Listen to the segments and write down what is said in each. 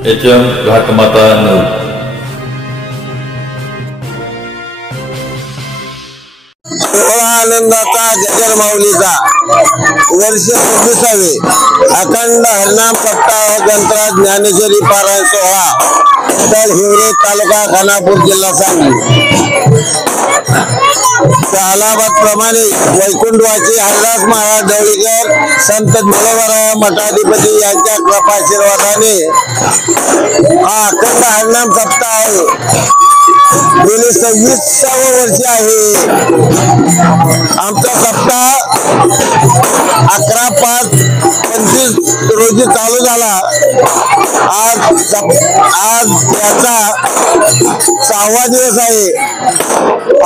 HM घाटमाता news. आनंदाचा गजर माऊलीचा वर्ष 26वे अखंड हरिनाम सप्ताह ग्रंथराज ज्ञानेश्वरी पारायण सोहळा स्थळ हिवरे तालुका खानापूर जिल्हा सांगली। अलाहाबाद प्रमाणे वैकुंठवासी हरिदास महाराज ढवळीकर संत ज्ञानोबा मठाधिपती यांच्या कृपाशीर्वादाने हा अखंड हरिनाम सप्ताह आहे। गेले 26वे वर्ष आहे। आमचा सप्ताह 11/5/25 रोजी चालू झाला। आज याचा 6वा दिवस आहे।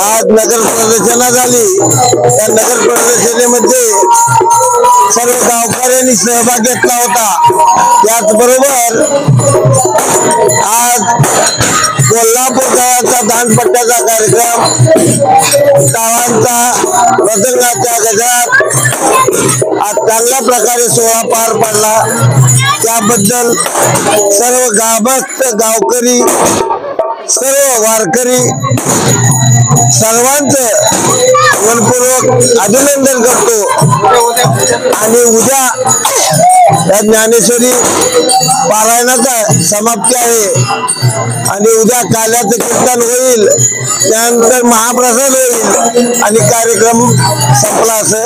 आज नगर प्रदर्शना झाली। त्या नगर प्रदर्शनेमध्ये सर्व गावकऱ्यांनी सहभाग घेतला होता। त्याचबरोबर आज कोल्हापूर गावाचा दानपट्ट्याचा कार्यक्रम, टाळांचा मृदंगाच्या गजरात आज चांगल्या प्रकारे सोहळा पार पडला। त्याबद्दल सर्व गावस्थ गावकरी सर्व वारकरी सर्वांचं मनपूर्वक अभिनंदन करतो। आणि उद्या या ज्ञानेश्वरी पारायणाचा समाप्ती आहे आणि उद्या काल्याचं कीर्तन होईल, त्यानंतर महाप्रसाद होईल आणि कार्यक्रम संपला। असं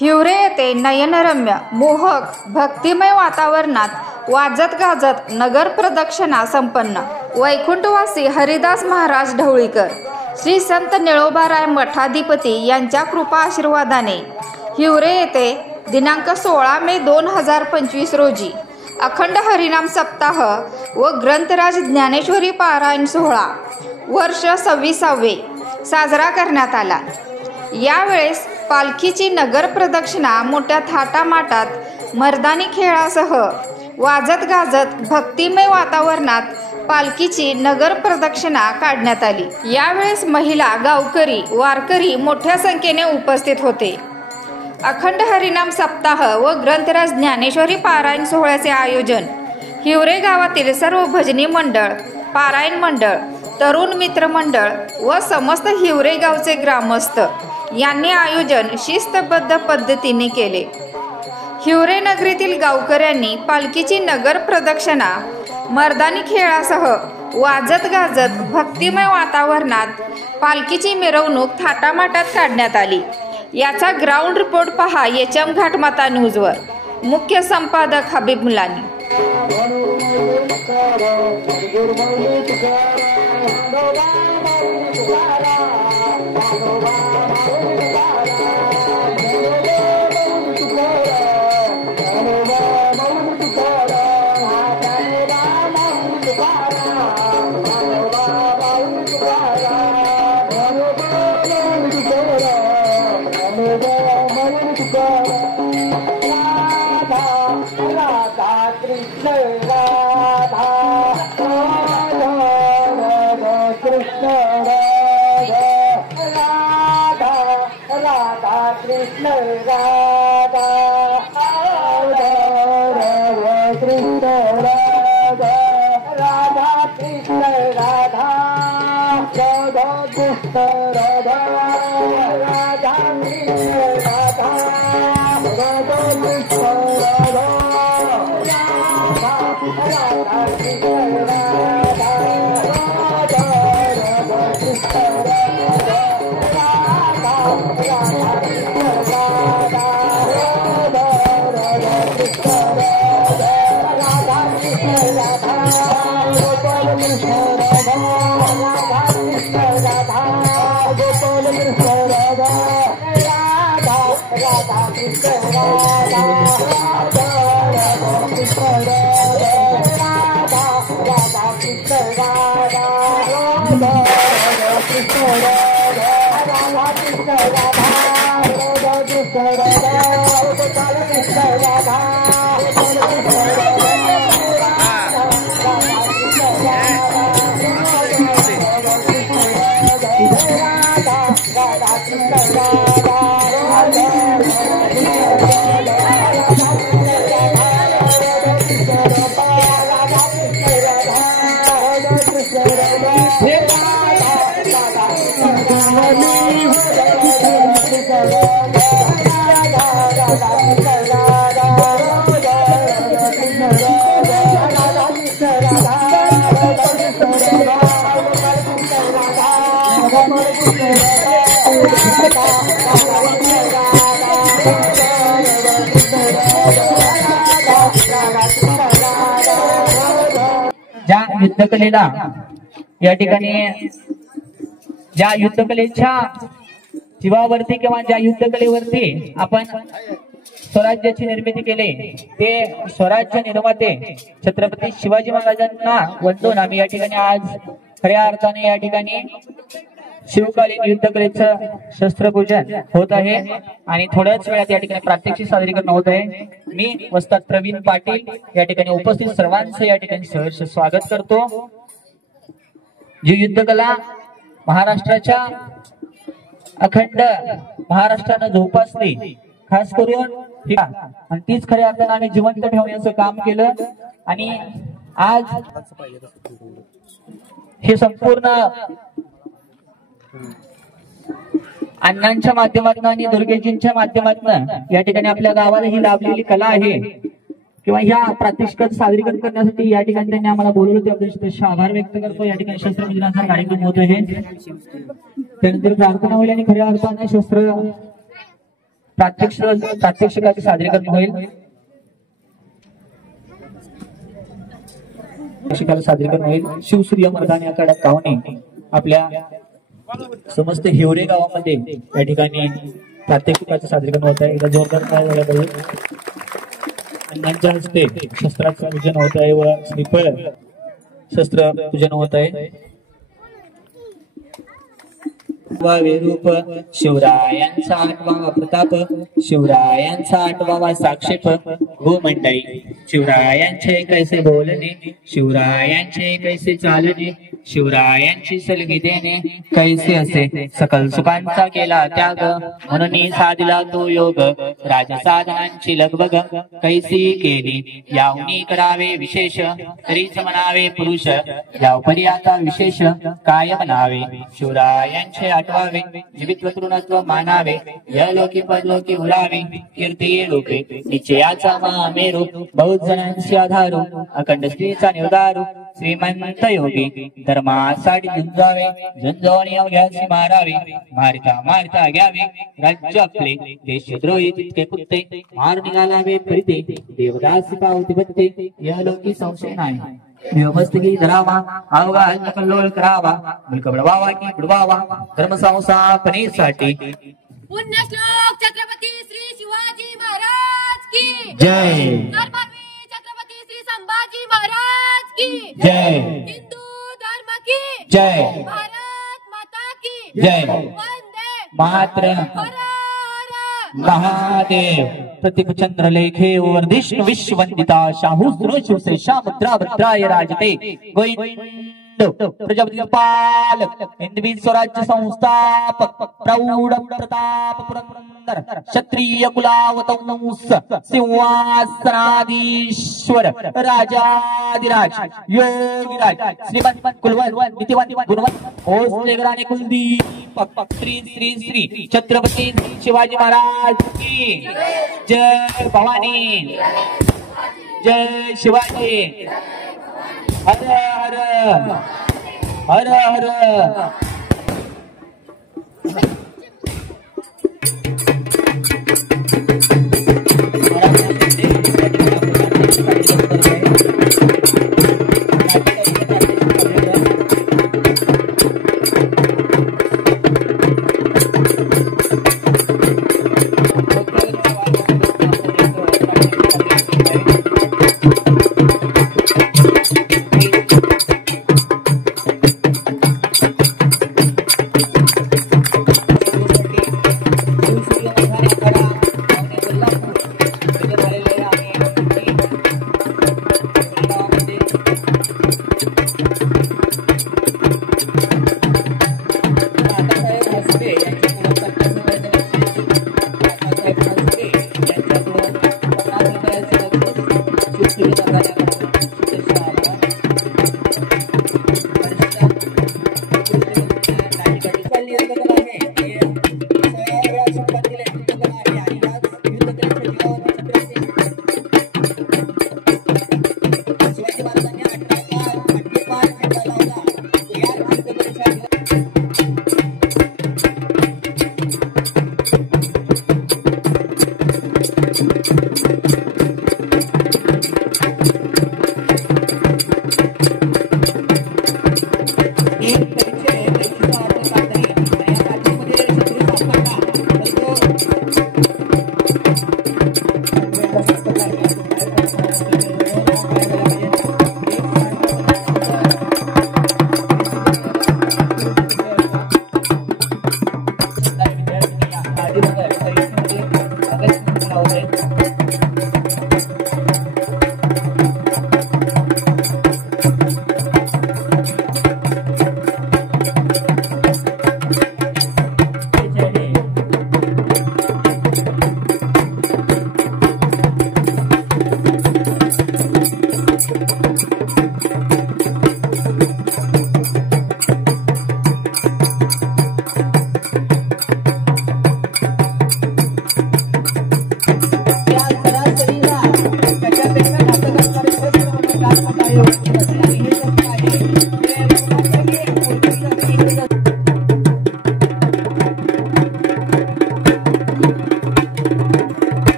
हिवरे येथे नयनरम्य मोहक भक्तिमय वातावरणात वाजत गाजत नगर प्रदक्षिणा संपन्न। वैकुंठवासी हरिदास महाराज ढवळीकर श्री संत निळोबाराय मठाधिपती यांच्या कृपा आशीर्वादाने हिवरे येथे दिनांक 16 मे 2025 रोजी अखंड हरिनाम सप्ताह व ग्रंथराज ज्ञानेश्वरी पारायण सोहळा वर्ष 26वे साजरा करण्यात आला। यावेळेस पालखीची नगर प्रदक्षिणा मोठ्या थाटामाटात मर्दानी खेळासह वाजत गाजत भक्तिमय वातावरणात पालखीची नगर प्रदक्षिणा काढण्यात आली। यावेळेस महिला, गावकरी, वारकरी मोठ्या संख्येने उपस्थित होते। अखंड हरिनाम सप्ताह व ग्रंथराज ज्ञानेश्वरी पारायण सोहळ्याचे आयोजन हिवरे गावातील सर्व भजनी मंडळ, पारायण मंडळ, तरुण मित्र मंडळ व समस्त हिवरे गावचे ग्रामस्थ यांनी आयोजन शिस्तबद्ध पद्धतीने केले। हिवरे नगरीतील गावकऱ्यांनी पालखीची नगर प्रदक्षिणा मर्दानी खेळासह वाजत गाजत भक्तिमय वातावरणात पालखीची मिरवणूक थाटामाटात काढण्यात आली। याचा ग्राउंड रिपोर्ट पहा HM घाटमाता न्यूजवर। मुख्य संपादक हबीब मुलानी। ज्या युद्धकलेला या ठिकाणी ज्या युद्धकलेच्या जीवावरती किंवा ज्या युद्धकलेवरती आपण स्वराज्याची निर्मिती केली ते स्वराज्य निर्माते छत्रपती शिवाजी महाराजांना वंदून आम्ही या ठिकाणी आज खऱ्या अर्थाने या ठिकाणी शिवकालीन युद्धकलेचं शस्त्रपूजन होत आहे आणि थोड्याच वेळात या ठिकाणी प्रात्यक्षिक सादरीकरण होत आहे। मी वस्ताद प्रवीण पाटील या ठिकाणी उपस्थित सर्वांचं या ठिकाणी सहर्ष स्वागत करतो। जी युद्धकला महाराष्ट्राच्या अखंड महाराष्ट्रानं जोपासली, खास करून आणि तीच खऱ्या अर्थानं आम्ही जिवंत ठेवण्याचं काम केलं आणि आज हे संपूर्ण अण्णांच्या माध्यमातून आणि दुर्गेजींच्या माध्यमातून या ठिकाणी आपल्या गावाला ही लाभलेली कला आहे किंवा ह्या प्रात्यक्षिकात सादरीकरण करण्यासाठी या ठिकाणी त्यांनी आम्हाला बोलवलं त्याबद्दल आभार व्यक्त करतो। या ठिकाणी शस्त्रपूजनाचा कार्यक्रम होत आहे, त्यानंतर प्रार्थना होईल आणि खऱ्या अर्थाने शस्त्र प्रात्यक्षिकाचे सादरीकरण होईल। सादरीकरण होईल। शिवसूर्य मर्दानी आखाडा कावणे आपल्या समस्त हिवरे गावामध्ये या ठिकाणी प्रात्यक्षिकाचे सादरीकरण होत आहे। एकदा जोरदार काय झालं अण्णांच्या हस्ते शस्त्राचं पूजन होत आहे व श्रीफळ शस्त्र पूजन होत आहे। रूप शिवरायांचा 8वा प्रताप, शिवरायांचा 8वा साक्षेप भूमंडळी, शिवरायांचे कैसे बोलणे, शिवरायांचे कैसे चालणे, शिवरायांची सलगी देणे कैसे असे, सकल सुखांचा केला त्याग म्हणून साधला तो योग, राजसाधनांची लगबग कैसी केली यावनी करावे विशेष, तरीच म्हणावे पुरुष यावपरी आता विशेष काय म्हणावे, शिवरायांचे आठवावे जीवित्व तृणत्व मानावे, यलोकी परलोकी उरावे कीर्ती रूपे निश्चयाचा महामेरू, बहुत जणांची आधारू अखंड स्त्रीचा निर्धारू, श्रीमंत योगी धर्मासाठी झुंजावे, झुंजवणी अवघ्याची मारावे, मारता मारता घ्यावे राज्य आपले, देशद्रोही तितके कुत्ते मार निघालावे परिते, देवदास पावती बत्ते यलोकी संशय नाही, व्यवस्थिती धरावा अवघा कल्लोळ करावा, मुलक बडवावा की बुडवावा धर्म संस्थापनेसाठी। पुण्यश्लोक छत्रपती श्री शिवाजी महाराज की जय, धर्मवीर छत्रपती श्री संभाजी महाराज की जय, हिंदू धर्म की जय, भारत माता की जय, वंदे मातरम, हर हर महादेव। प्रतीक चंद्र लेखे वर्धिष्णु विश्ववंदिता शाहू शिवसे शामुद्रा भद्राय राजते गोविंद प्रजापती पालक हिंदवी स्वराज्य संस्थापक प्रौढ प्रताप पुरंदर क्षत्रिय कुलावतंस सिंहासनाधीश्वर राजाधिराज योगीराज श्रीमंत कुलवंत नीतिवंत गुणवंत भोसलेकराने कुलदीपक श्री श्री श्री छत्रपती शिवाजी महाराज की जय भवानी, जय शिवाजी, हर हर हर हर।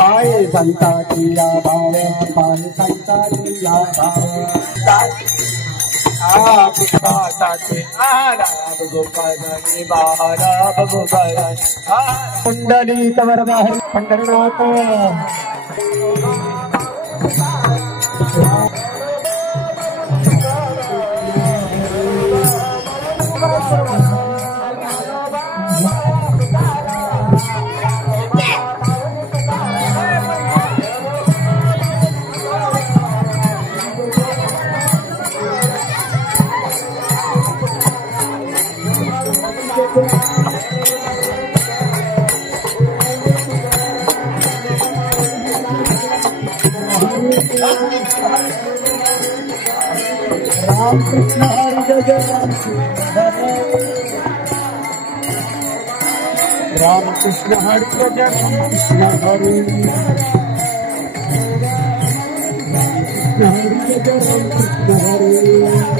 पाय संताची या भाव पाय संताची या भाव कृष्णासाठी कुंडली कवर बाहेर पंढरनाथ राम कृष्ण हरि जय राम कृष्ण हरि जय Krishna Hari Krishna Hari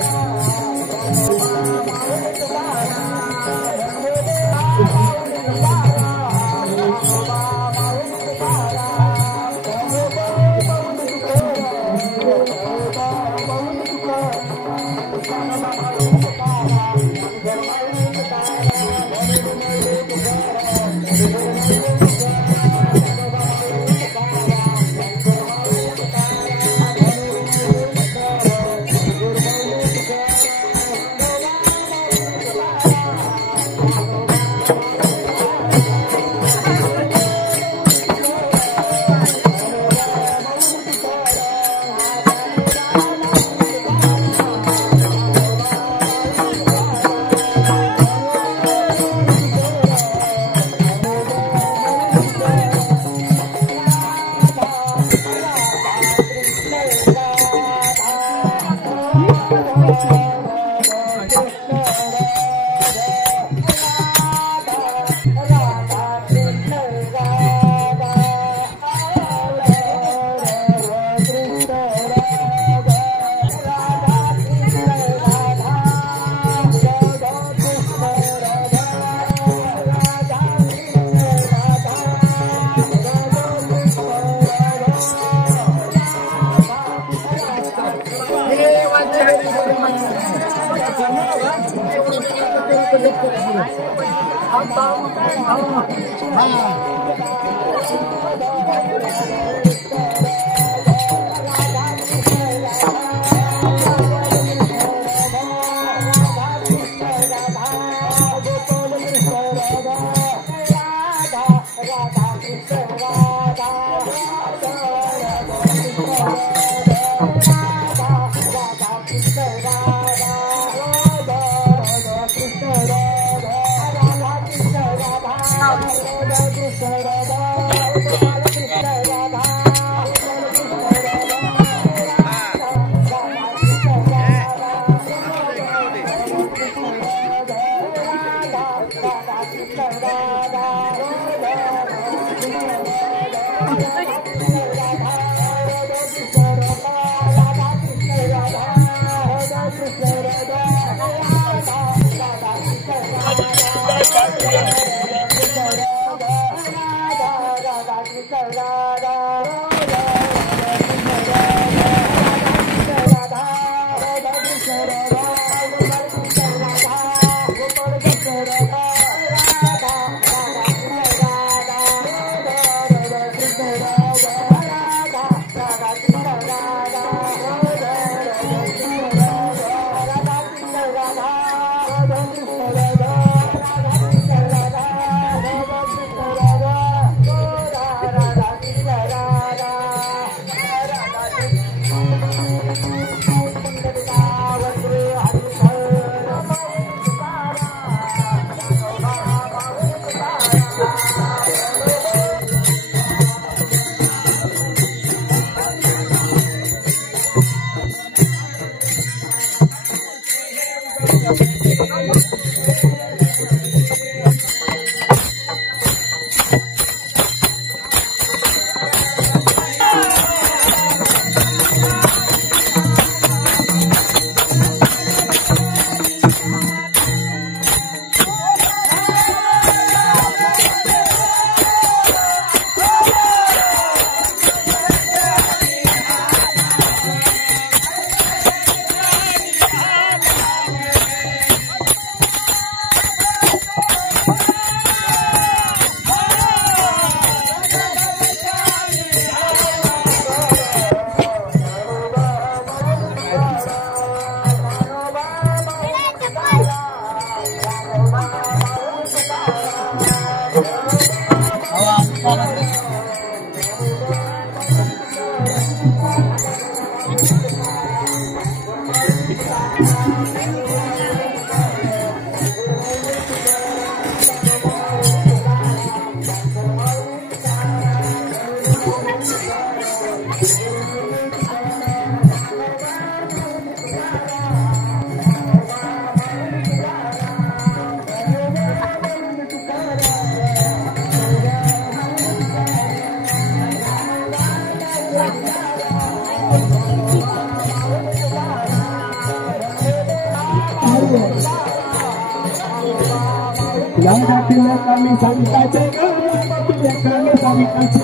yang hatinya kami santai hatinya kami kasih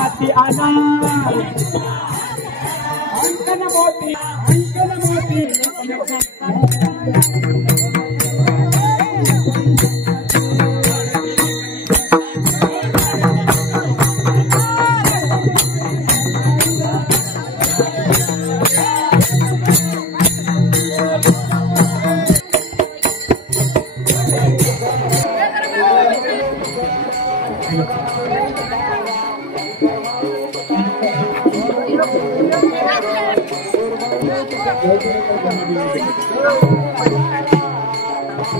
hati anak angkana moti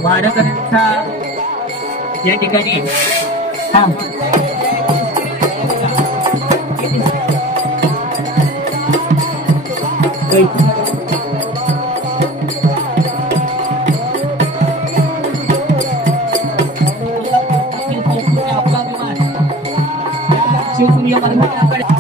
वारकऱ्यांचा या ठिकाणी शिवसूर्य मराठवाड्याकडे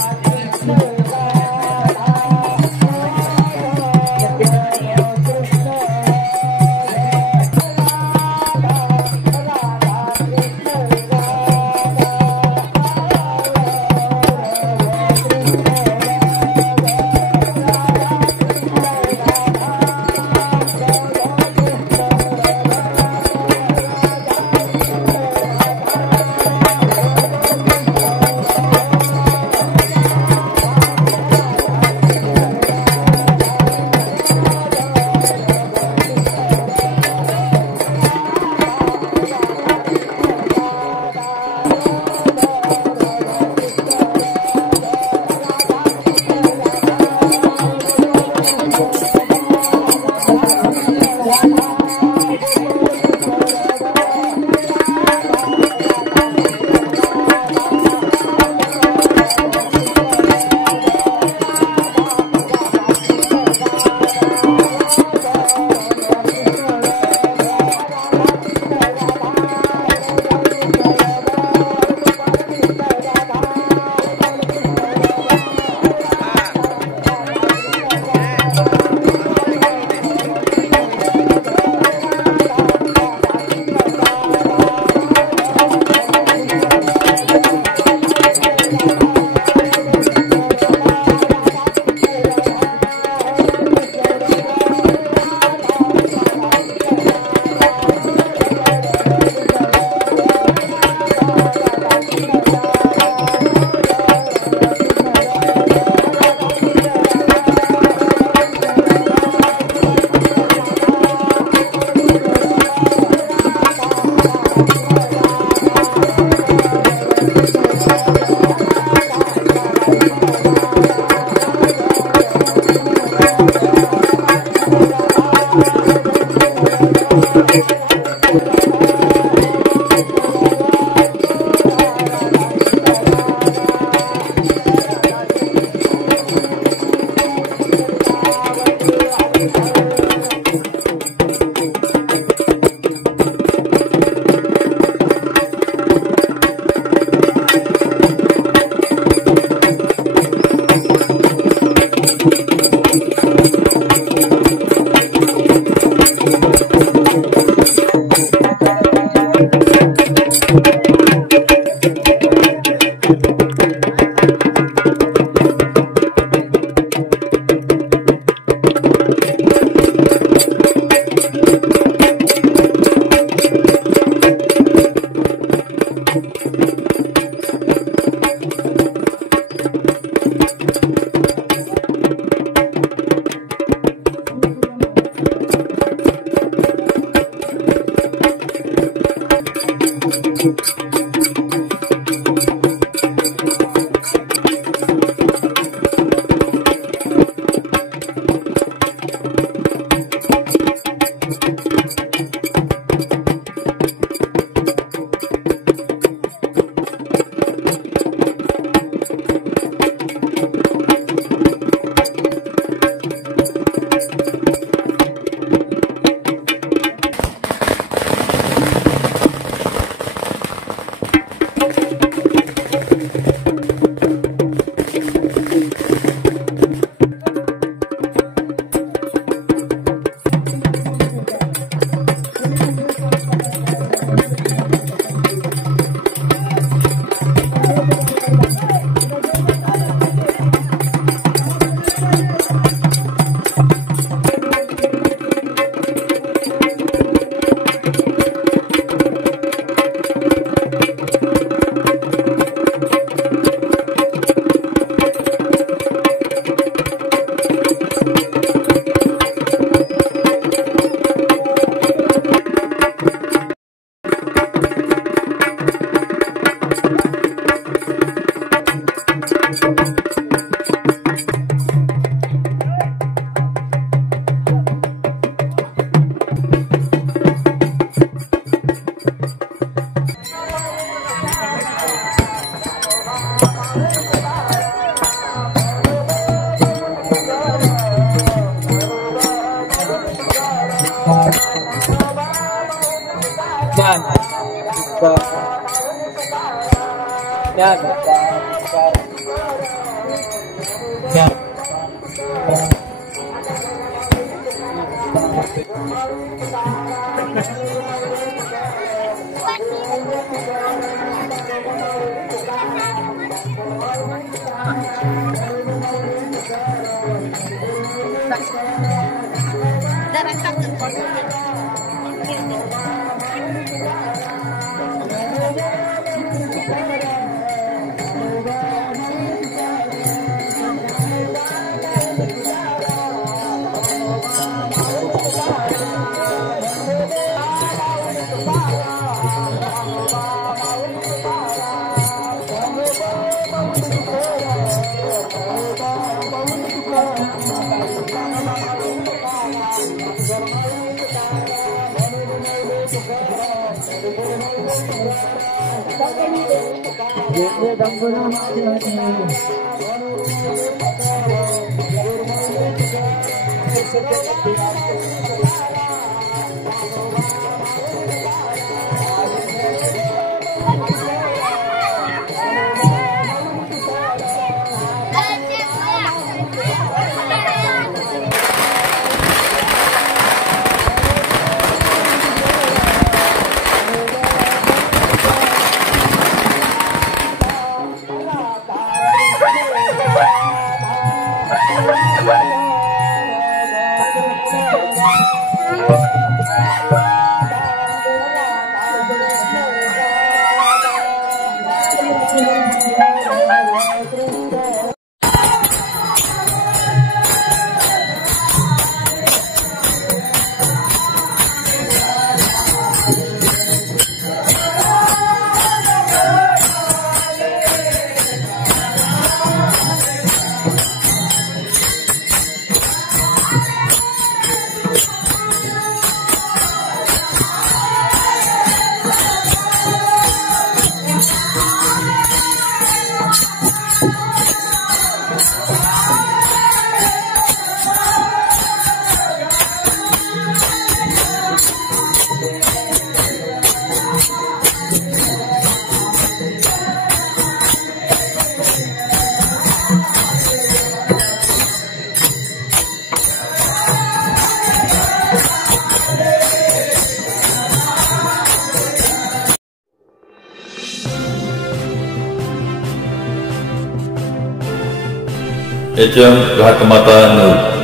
HM Ghatmata News.